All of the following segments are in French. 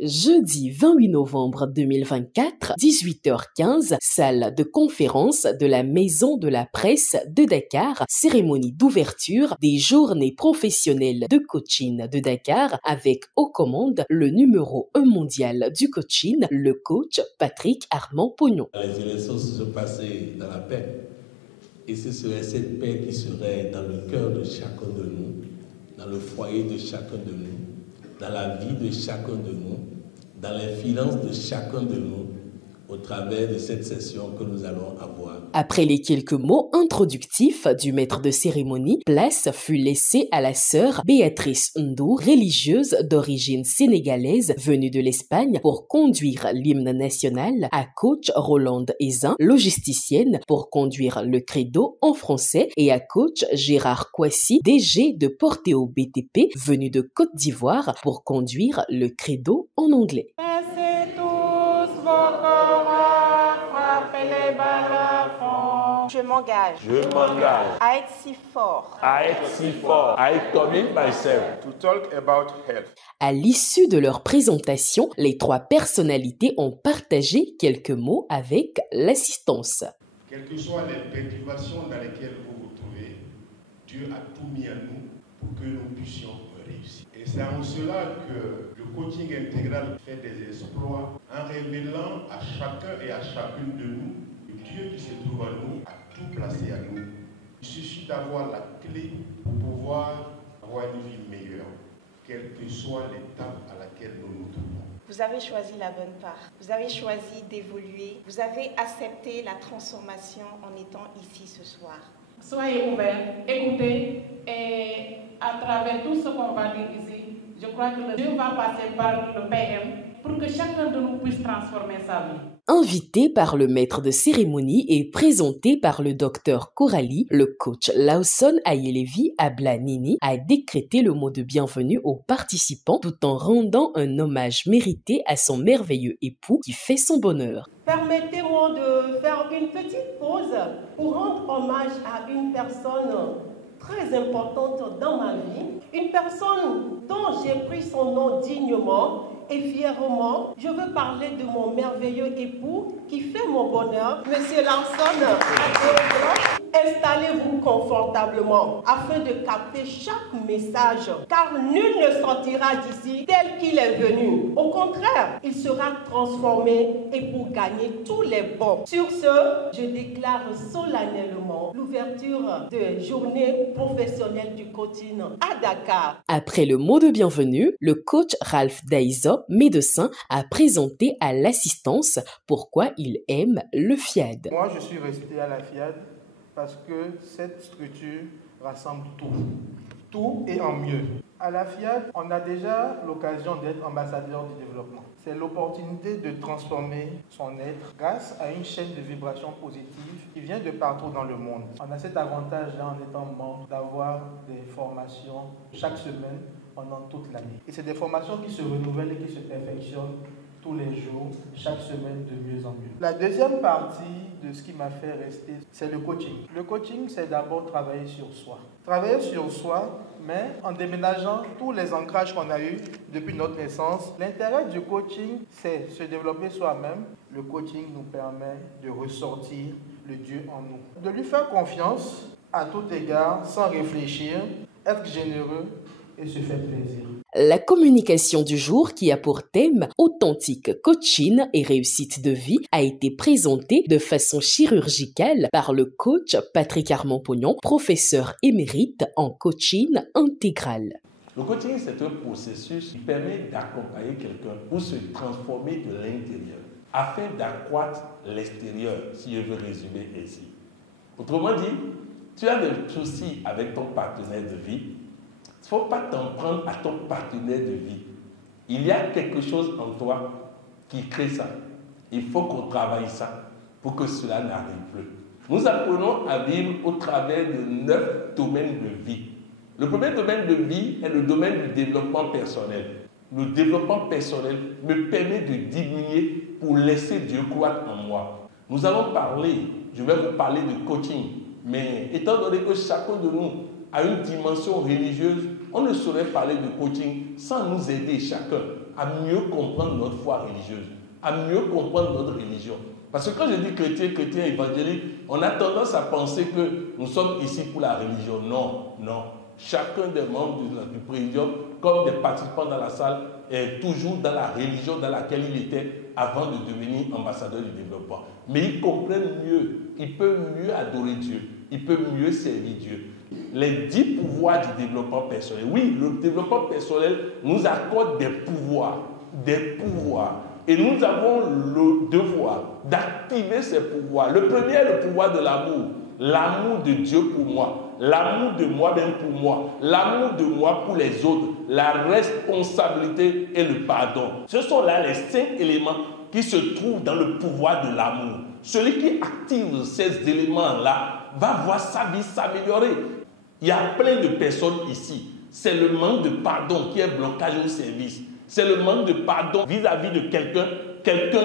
Jeudi 28 novembre 2024, 18h15, salle de conférence de la Maison de la Presse de Dakar, cérémonie d'ouverture des journées professionnelles de coaching de Dakar avec aux commandes le numéro 1 mondial du coaching, le coach Patrick Armand Pognon. Les élections se sont passées dans la paix. Et ce serait cette paix qui serait dans le cœur de chacun de nous, dans le foyer de chacun de nous, dans la vie de chacun de nous, dans les finances de chacun de nous, au travers de cette session que nous allons avoir. Après les quelques mots introductifs du maître de cérémonie, place fut laissée à la sœur Béatrice Ndour, religieuse d'origine sénégalaise venue de l'Espagne pour conduire l'hymne national, à coach Rolande Ezin, logisticienne, pour conduire le credo en français, et à coach Gérard Kwasi, DG de Porteo BTP, venu de Côte d'Ivoire, pour conduire le credo en anglais. Je m'engage à être si fort, I commit myself to talk about health. À l'issue de leur présentation, les trois personnalités ont partagé quelques mots avec l'assistance. Quelles que soient les perturbations dans lesquelles vous vous trouvez, Dieu a tout mis à nous pour que nous puissions réussir. Et c'est en cela que le coaching intégral fait des exploits en révélant à chacun et à chacune de nous que Dieu qui se trouve en nous a tout placé à nous. Il suffit d'avoir la clé pour pouvoir avoir une vie meilleure, quelle que soit l'étape à laquelle nous nous trouvons. vous avez choisi la bonne part. Vous avez choisi d'évoluer. Vous avez accepté la transformation en étant ici ce soir. Soyez ouverts, écoutez, et à travers tout ce qu'on va dire ici, je crois que Dieu va passer par le PM pour que chacun de nous puisse transformer sa vie. Invité par le maître de cérémonie et présenté par le docteur Coralie, le coach Lawson Ayelevi Ablanini a décrété le mot de bienvenue aux participants tout en rendant un hommage mérité à son merveilleux époux qui fait son bonheur. Permettez-moi de faire une petite pause pour rendre hommage à une personne très importante dans ma vie, une personne dont j'ai pris son nom dignement et fièrement. Je veux parler de mon merveilleux époux qui fait mon bonheur, Monsieur Lawson Ayelevi. Installez-vous confortablement afin de capter chaque message, car nul ne sortira d'ici tel qu'il est venu. Au contraire, il sera transformé et pour gagner tous les bons. Sur ce, je déclare solennellement l'ouverture de journée professionnelle du coaching à Dakar. Après le mot de bienvenue, le coach Ralph Daiso, médecin, a présenté à l'assistance pourquoi il aime le FIAD. Moi, je suis resté à la FIAD parce que cette structure rassemble tout et en mieux. À la FIAD, on a déjà l'occasion d'être ambassadeur du développement. C'est l'opportunité de transformer son être grâce à une chaîne de vibrations positives qui vient de partout dans le monde. On a cet avantage-là en étant membre d'avoir des formations chaque semaine pendant toute l'année. Et c'est des formations qui se renouvellent et qui se perfectionnent tous les jours, chaque semaine de mieux en mieux. La deuxième partie de ce qui m'a fait rester, c'est le coaching. Le coaching, c'est d'abord travailler sur soi. Travailler sur soi, mais en déménageant tous les ancrages qu'on a eus depuis notre naissance. L'intérêt du coaching, c'est se développer soi-même. Le coaching nous permet de ressortir le Dieu en nous. De lui faire confiance à tout égard, sans réfléchir, être généreux et se faire plaisir. La communication du jour, qui a pour thème authentique coaching et réussite de vie, a été présentée de façon chirurgicale par le coach Patrick Armand Pognon, professeur émérite en coaching intégral. Le coaching, c'est un processus qui permet d'accompagner quelqu'un pour se transformer de l'intérieur, afin d'accroître l'extérieur, si je veux résumer ainsi. Autrement dit, tu as des soucis avec ton partenaire de vie. Il ne faut pas t'en prendre à ton partenaire de vie. Il y a quelque chose en toi qui crée ça. Il faut qu'on travaille ça pour que cela n'arrive plus. Nous apprenons à vivre au travers de 9 domaines de vie. Le premier domaine de vie est le domaine du développement personnel. Le développement personnel me permet de diminuer pour laisser Dieu croître en moi. Nous allons parler, je vais vous parler de coaching, mais étant donné que chacun de nous a une dimension religieuse, on ne saurait parler de coaching sans nous aider chacun à mieux comprendre notre foi religieuse, à mieux comprendre notre religion. Parce que quand je dis chrétien, évangélique, on a tendance à penser que nous sommes ici pour la religion. Non, non. Chacun des membres du présidium, comme des participants dans la salle, est toujours dans la religion dans laquelle il était avant de devenir ambassadeur du développement. Mais ils comprennent mieux, ils peuvent mieux adorer Dieu, ils peuvent mieux servir Dieu. Les 10 pouvoirs du développement personnel. Oui, le développement personnel nous accorde des pouvoirs. Et nous avons le devoir d'activer ces pouvoirs. Le premier est le pouvoir de l'amour. L'amour de Dieu pour moi. L'amour de moi-même pour moi. L'amour de moi pour les autres. La responsabilité et le pardon. Ce sont là les 5 éléments qui se trouvent dans le pouvoir de l'amour. Celui qui active ces éléments-là va voir sa vie s'améliorer. Il y a plein de personnes ici. C'est le manque de pardon qui est blocage au service. C'est le manque de pardon vis-à-vis de quelqu'un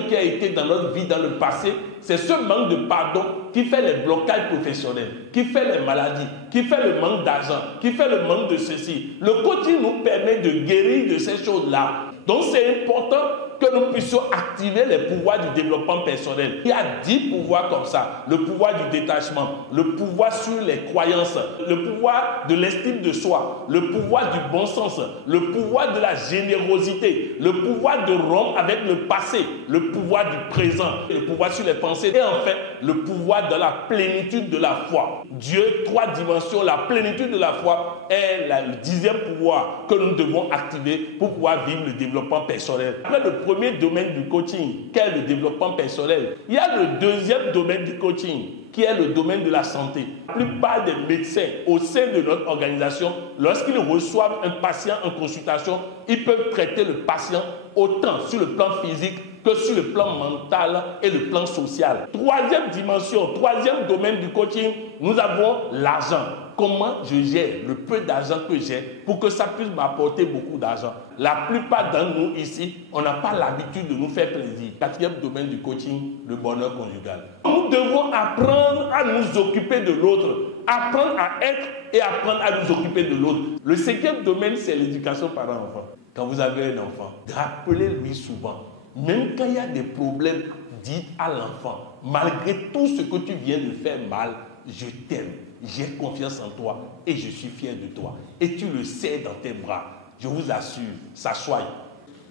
qui a été dans notre vie dans le passé. C'est ce manque de pardon qui fait les blocages professionnels, qui fait les maladies, qui fait le manque d'argent, qui fait le manque de ceci. Le coaching nous permet de guérir de ces choses-là. Donc c'est important que nous puissions activer les pouvoirs du développement personnel. Il y a 10 pouvoirs comme ça. Le pouvoir du détachement, le pouvoir sur les croyances, le pouvoir de l'estime de soi, le pouvoir du bon sens, le pouvoir de la générosité, le pouvoir de rompre avec le passé, le pouvoir du présent, le pouvoir sur les pensées et enfin le pouvoir de la plénitude de la foi. Dieu, 3 dimensions, la plénitude de la foi est le 10e pouvoir que nous devons activer pour pouvoir vivre le développement personnel. Après le premier domaine du coaching, qui est le développement personnel, il y a le deuxième domaine du coaching, qui est le domaine de la santé. La plupart des médecins au sein de notre organisation, lorsqu'ils reçoivent un patient en consultation, ils peuvent traiter le patient autant sur le plan physique que sur le plan mental et le plan social. Troisième dimension, troisième domaine du coaching, nous avons l'argent. Comment je gère le peu d'argent que j'ai pour que ça puisse m'apporter beaucoup d'argent. La plupart d'entre nous ici, on n'a pas l'habitude de nous faire plaisir. Quatrième domaine du coaching, le bonheur conjugal. Nous devons apprendre à nous occuper de l'autre, apprendre à être et apprendre à nous occuper de l'autre. Le 5e domaine, c'est l'éducation parent-enfant. Quand vous avez un enfant, rappelez-lui souvent, même quand il y a des problèmes, dites à l'enfant, malgré tout ce que tu viens de faire mal, je t'aime. J'ai confiance en toi et je suis fier de toi. Et tu le sais dans tes bras. Je vous assure, ça choisit.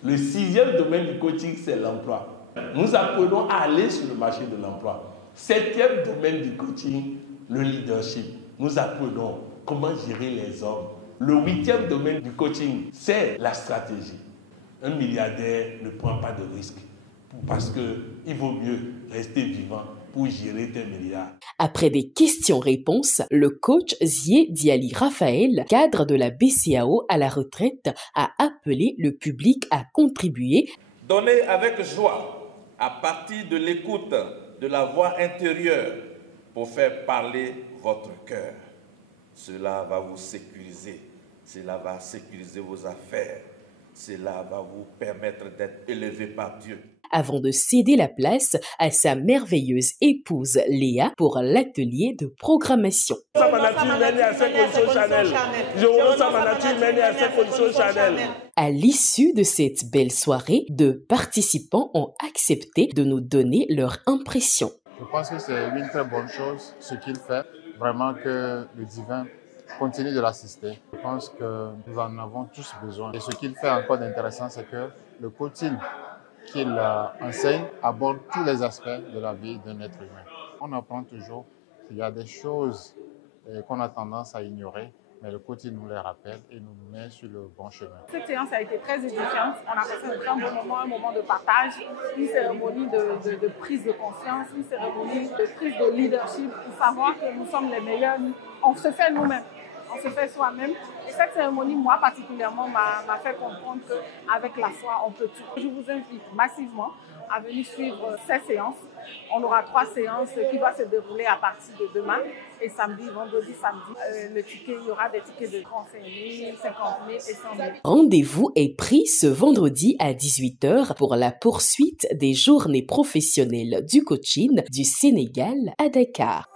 Le 6e domaine du coaching, c'est l'emploi. Nous apprenons à aller sur le marché de l'emploi. 7e domaine du coaching, le leadership. Nous apprenons comment gérer les hommes. Le 8e domaine du coaching, c'est la stratégie. Un milliardaire ne prend pas de risques parce qu'il vaut mieux rester vivant pour gérer tes milliards. Après des questions-réponses, le coach Zie Diali Raphaël, cadre de la BCAO à la retraite, a appelé le public à contribuer. Donnez avec joie à partir de l'écoute de la voix intérieure pour faire parler votre cœur. Cela va vous sécuriser, cela va sécuriser vos affaires, cela va vous permettre d'être élevé par Dieu. Avant de céder la place à sa merveilleuse épouse Léa pour l'atelier de programmation. À l'issue de cette belle soirée, 2 participants ont accepté de nous donner leur impression. Je pense que c'est une très bonne chose ce qu'il fait, vraiment que le divin continue de l'assister. Je pense que nous en avons tous besoin. Et ce qu'il fait encore d'intéressant, c'est que le coaching qu'il enseigne aborde tous les aspects de la vie d'un être humain. On apprend toujours qu'il y a des choses qu'on a tendance à ignorer, mais le coaching nous les rappelle et nous met sur le bon chemin. Cette séance a été très édifiante. On a passé un très bon moment, un moment de partage, une cérémonie de prise de conscience, une cérémonie de prise de leadership pour savoir que nous sommes les meilleurs. On se fait nous-mêmes. On se fait soi-même. Et cette cérémonie, moi particulièrement, m'a fait comprendre qu'avec la foi, on peut tout. Je vous invite massivement à venir suivre ces séances. On aura 3 séances qui vont se dérouler à partir de demain et samedi, vendredi, samedi. Le ticket, il y aura des tickets de 35 000, 50 000 et 100 000. Rendez-vous est pris ce vendredi à 18h pour la poursuite des journées professionnelles du coaching du Sénégal à Dakar.